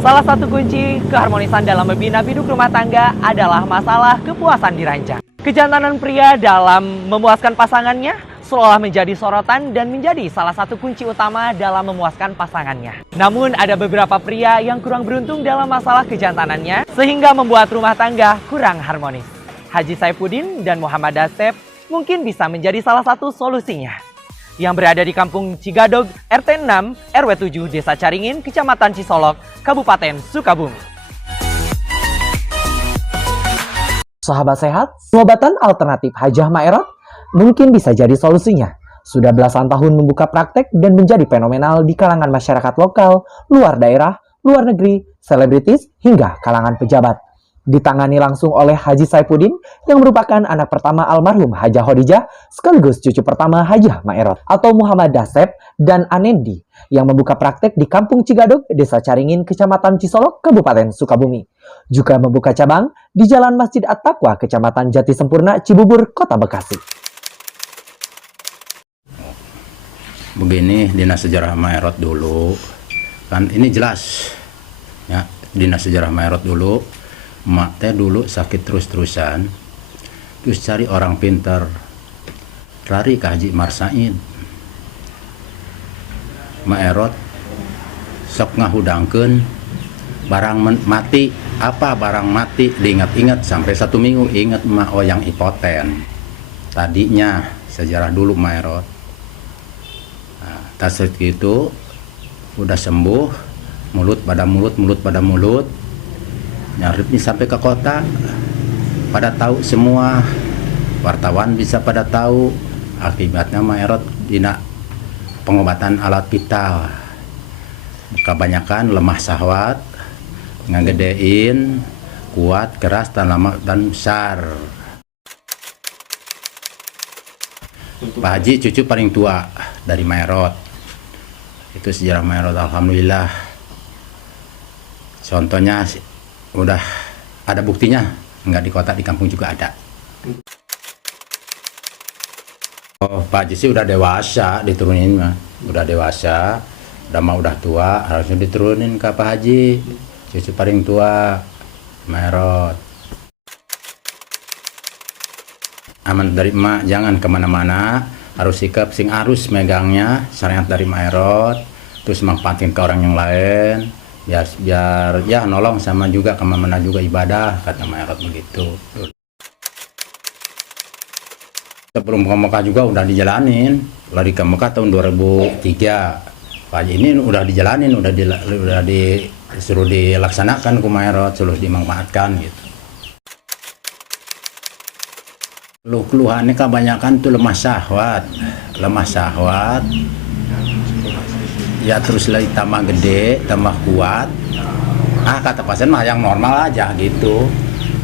Salah satu kunci keharmonisan dalam membina biduk rumah tangga adalah masalah kepuasan diranjang. Kejantanan pria dalam memuaskan pasangannya seolah menjadi sorotan dan menjadi salah satu kunci utama dalam memuaskan pasangannya. Namun ada beberapa pria yang kurang beruntung dalam masalah kejantanannya sehingga membuat rumah tangga kurang harmonis. Haji Saifuddin dan Muhammad Dasep mungkin bisa menjadi salah satu solusinya. Yang berada di Kampung Cigadog, RT 6, RW 7, Desa Caringin, Kecamatan Cisolok, Kabupaten Sukabumi. Sahabat sehat, pengobatan alternatif Hajah Maerot mungkin bisa jadi solusinya. Sudah belasan tahun membuka praktek dan menjadi fenomenal di kalangan masyarakat lokal, luar daerah, luar negeri, selebritis, hingga kalangan pejabat. Ditangani langsung oleh Haji Saifuddin yang merupakan anak pertama almarhum Hajah Khadijah sekaligus cucu pertama Hajah Maerot, atau Muhammad Dasep dan Anendi yang membuka praktek di Kampung Cigadog, Desa Caringin, Kecamatan Cisolok, Kabupaten Sukabumi. Juga membuka cabang di Jalan Masjid At-Taqwa, Kecamatan Jati Sempurna, Cibubur, Kota Bekasi. Begini dinas sejarah Maerot dulu, kan ini jelas ya, dinas sejarah Maerot dulu. Mak teh dulu sakit terus-terusan, terus cari orang pintar, lari ke Haji Marsain. Maerot sok ngahudangkeun barang mati, apa barang mati diingat-ingat sampai 1 minggu ingat mak oyang ipoten. Tadinya sejarah dulu Maerot. Nah, tas itu udah sembuh, mulut pada mulut. Nyaripnya sampai ke kota, pada tahu semua, wartawan bisa pada tahu. Akibatnya Maerot dina pengobatan alat vital, kebanyakan lemah syahwat, ngegedein, kuat, keras, dan lama dan besar. Pak Haji cucu paling tua dari Maerot. Itu sejarah Maerot, alhamdulillah. Contohnya udah ada buktinya, nggak di kota, di kampung juga ada. Oh, Pak Haji sih udah dewasa, diturunin mah. Udah dewasa, udah tua, harusnya diturunin ke Pak Haji. Cucu paling tua, Maerot. Aman dari emak, jangan kemana-mana, harus sikap sing arus megangnya, syariat dari Maerot, terus manfaatin ke orang yang lain. Biar ya nolong sama juga kemana-mana juga ibadah, kata Maerot begitu. Sebelum ke Mekah juga udah dijalanin, lari ke Mekah tahun 2003. Pak Haji ini udah dijalanin, udah disuruh dilaksanakan ke Maerot, suruh dimanfaatkan gitu. Keluhannya kebanyakan tuh lemah syahwat. Ya terus lagi tambah gede, tambah kuat. Kata pasien mah yang normal aja gitu,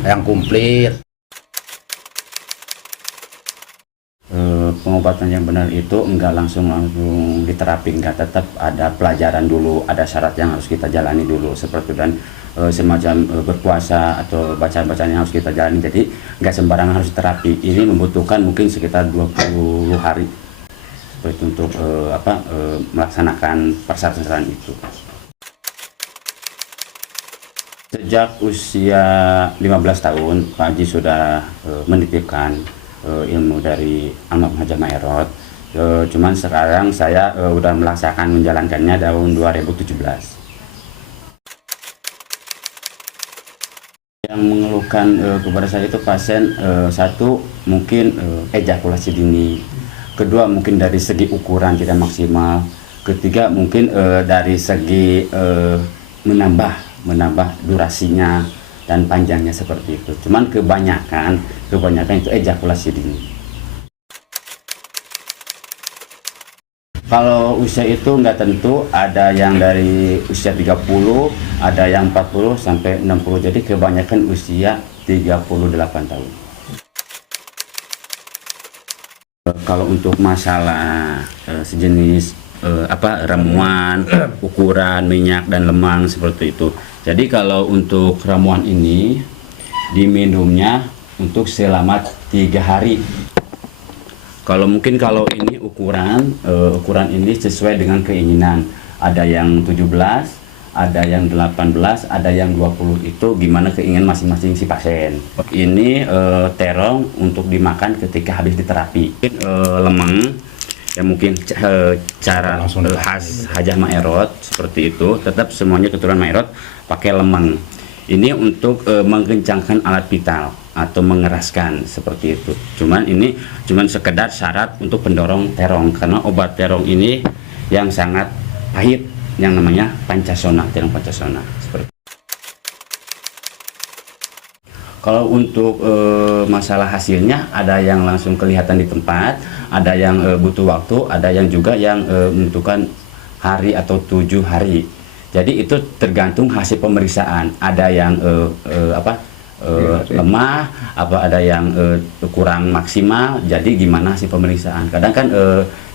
yang komplit. Pengobatan yang benar itu enggak langsung diterapi, enggak, tetap ada pelajaran dulu, ada syarat yang harus kita jalani dulu seperti dan semacam berpuasa atau bacaan-bacaan yang harus kita jalani. Jadi enggak sembarangan harus terapi. Ini membutuhkan mungkin sekitar 20 hari seperti untuk melaksanakan persyaratan itu. Sejak usia 15 tahun Pak Haji sudah menitipkan ilmu dari almarhum Hajah Maerot. Cuman sekarang saya udah melaksanakan menjalankannya tahun 2017. Yang mengeluhkan kepada saya itu pasien satu mungkin ejakulasi dini, kedua mungkin dari segi ukuran tidak maksimal, ketiga mungkin dari segi menambah durasinya dan panjangnya seperti itu. Cuman kebanyakan itu ejakulasi dini. Kalau usia itu nggak tentu, ada yang dari usia 30, ada yang 40 sampai 60. Jadi kebanyakan usia 38 tahun. Kalau untuk masalah sejenis ramuan, ukuran, minyak dan lemang seperti itu. Jadi kalau untuk ramuan ini diminumnya untuk selama 3 hari. Kalau ini ukuran ini sesuai dengan keinginan. Ada yang 17, ada yang 18, ada yang 20, itu gimana keinginan masing-masing si pasien. Ini terong untuk dimakan ketika habis diterapi. Lemang yang mungkin cara khas Hajah Maerot seperti itu, tetap semuanya keturunan Maerot pakai lemang. Ini untuk mengkencangkan alat vital atau mengeraskan seperti itu. Ini cuman sekedar syarat untuk pendorong terong, karena obat terong ini yang sangat pahit, yang namanya pancasona, terong pancasona. Kalau untuk masalah hasilnya, ada yang langsung kelihatan di tempat, ada yang butuh waktu, ada yang juga yang menentukan hari atau 7 hari. Jadi itu tergantung hasil pemeriksaan. Ada yang lemah, ada yang kurang maksimal. Jadi gimana hasil pemeriksaan? Kadang kan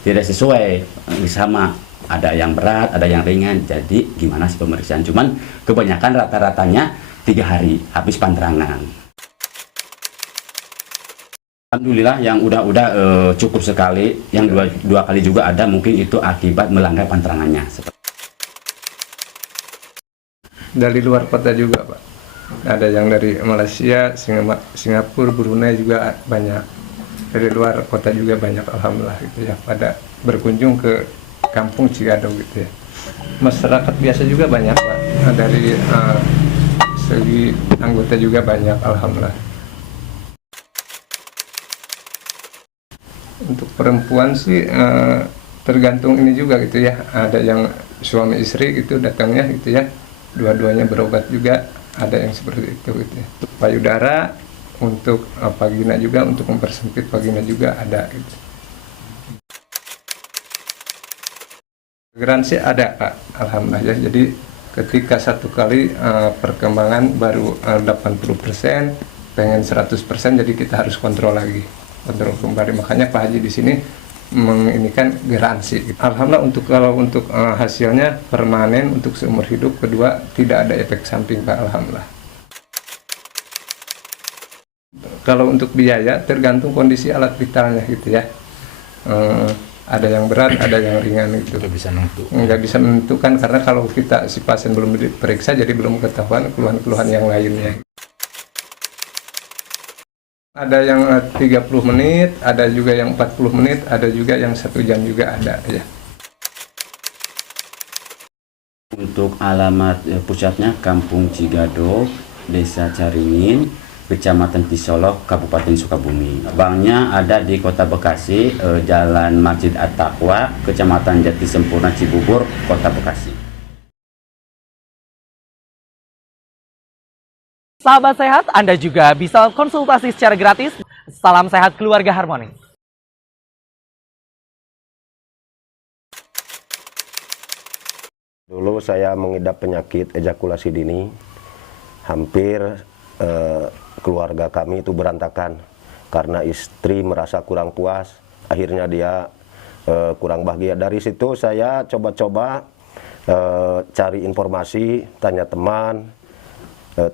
tidak sesuai sama. Ada yang berat, ada yang ringan. Jadi gimana hasil pemeriksaan? Cuman kebanyakan rata-ratanya 3 hari habis panterangan. Alhamdulillah yang udah cukup sekali. Yang dua kali juga ada, mungkin itu akibat melanggar panterangannya. Dari luar kota juga, Pak. Ada yang dari Malaysia, Singapura, Brunei juga banyak. Dari luar kota juga banyak, alhamdulillah gitu ya. Pada berkunjung ke Kampung Cigadog gitu ya. Masyarakat biasa juga banyak, Pak. Dari segi anggota juga banyak, alhamdulillah. Untuk perempuan sih tergantung ini juga gitu ya. Ada yang suami istri gitu datangnya gitu ya. Dua-duanya berobat juga, ada yang seperti itu gitu ya. Payudara untuk vagina juga, untuk mempersempit vagina juga ada gitu. Garansi ada, Pak, alhamdulillah ya. Jadi ketika satu kali perkembangan baru 80%, pengen 100%, jadi kita harus kontrol lagi, kontrol kembali. Makanya Pak Haji di sini menginikan garansi. Alhamdulillah kalau untuk hasilnya permanen untuk seumur hidup. Kedua, tidak ada efek samping, Pak, alhamdulillah. Kalau untuk biaya tergantung kondisi alat vitalnya gitu ya. Ada yang berat, ada yang ringan gitu. Nggak bisa menentukan, karena kalau si pasien belum diperiksa, jadi belum ketahuan keluhan-keluhan yang lainnya. Ada yang 30 menit, ada juga yang 40 menit, ada juga yang 1 jam juga ada ya. Untuk alamat pusatnya Kampung Cigadog, Desa Caringin, Kecamatan Tisolok, Kabupaten Sukabumi. Banknya ada di Kota Bekasi, Jalan Masjid At-Taqwa, Kecamatan Jati Sempurna Cibubur, Kota Bekasi. Sahabat sehat, Anda juga bisa konsultasi secara gratis. Salam sehat keluarga harmoni. Dulu saya mengidap penyakit ejakulasi dini. Hampir keluarga kami itu berantakan karena istri merasa kurang puas. Akhirnya dia kurang bahagia. Dari situ saya coba-coba cari informasi, tanya teman,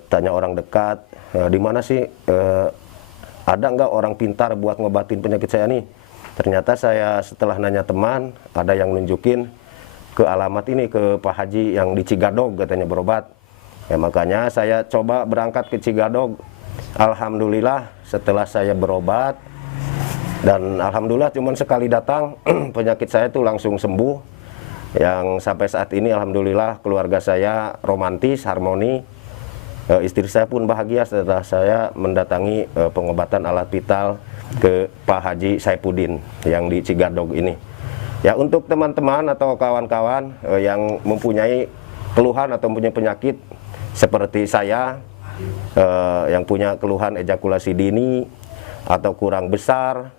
tanya orang dekat, di mana sih ada nggak orang pintar buat ngobatin penyakit saya nih. Ternyata saya setelah nanya teman, ada yang nunjukin ke alamat ini, ke Pak Haji yang di Cigadog katanya berobat. Ya, makanya saya coba berangkat ke Cigadog. Alhamdulillah setelah saya berobat, dan alhamdulillah cuman sekali datang penyakit saya itu langsung sembuh. Yang sampai saat ini alhamdulillah keluarga saya romantis, harmoni. Istri saya pun bahagia setelah saya mendatangi pengobatan alat vital ke Pak Haji Saipudin yang di Cigadog ini. Ya, untuk teman-teman atau kawan-kawan yang mempunyai keluhan atau mempunyai penyakit seperti saya, yang punya keluhan ejakulasi dini atau kurang besar,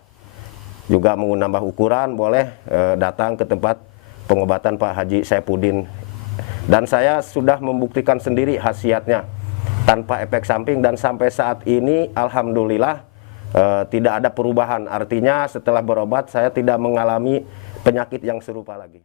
juga mau nambah ukuran, boleh datang ke tempat pengobatan Pak Haji Saipudin. Dan saya sudah membuktikan sendiri khasiatnya tanpa efek samping, dan sampai saat ini alhamdulillah tidak ada perubahan. Artinya setelah berobat saya tidak mengalami penyakit yang serupa lagi.